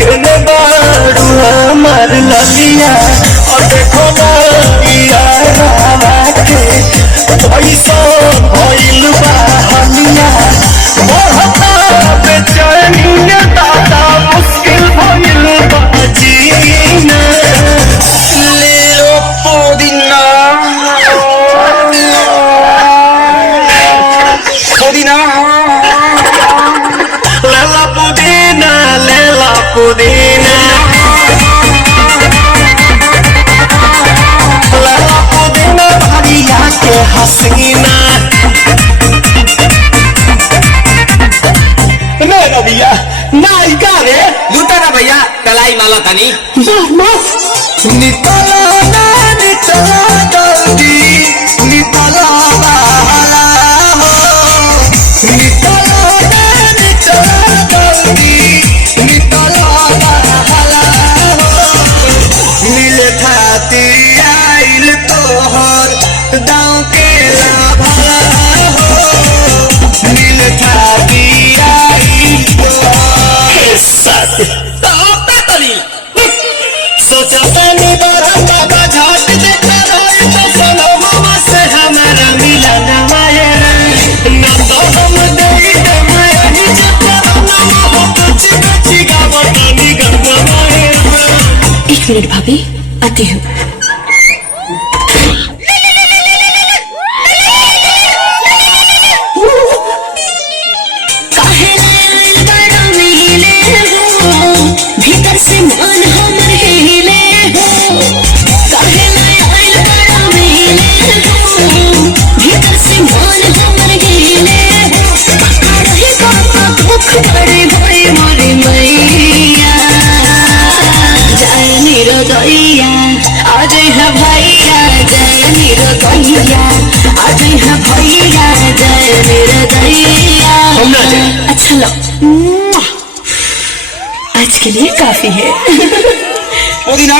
केने बारू हमार ललिया और देखो ना यारा के पैसा भइल बा हनिया बढ़ता बेचैनिया दादा मुश्किल भइल बा जीना ले लो पुदीना पुदीना लेला पुदीना लेला पुदीना लेला पुदीना भरिया के हसीना मेरा भैया नायिका रे लूटा ना भैया तलाई माला तनी नितला ना नितला जल्दी नितला बाला हो नितला ना नितला जल्दी नितला बाला हो मिले खाती आइल तोहर दाँव के लाभला हो मिले खाती आइल तोहर साथ सोचा पानी बड़ा बाबा झाट देखा रहे तो सुनो मामा से हमारा मिला नवाए ना तो हम दे माया ही चक्कर ना हो कच्ची कच्ची गावत नहीं गंगवाए। 1 मिनट भाभी आती हूँ। भीतर से मन हमर हिले हो काहे लाय आइल बड़ा मिले हो भीतर से मन हमर हिले हो रही बाबा दुख बड़े भई मोरे मैया जय निरोदैया आज है भैया जय निरोदैया आज है भैया जय निरोदैया अच्छा लो आज के लिए काफी है। पुदीना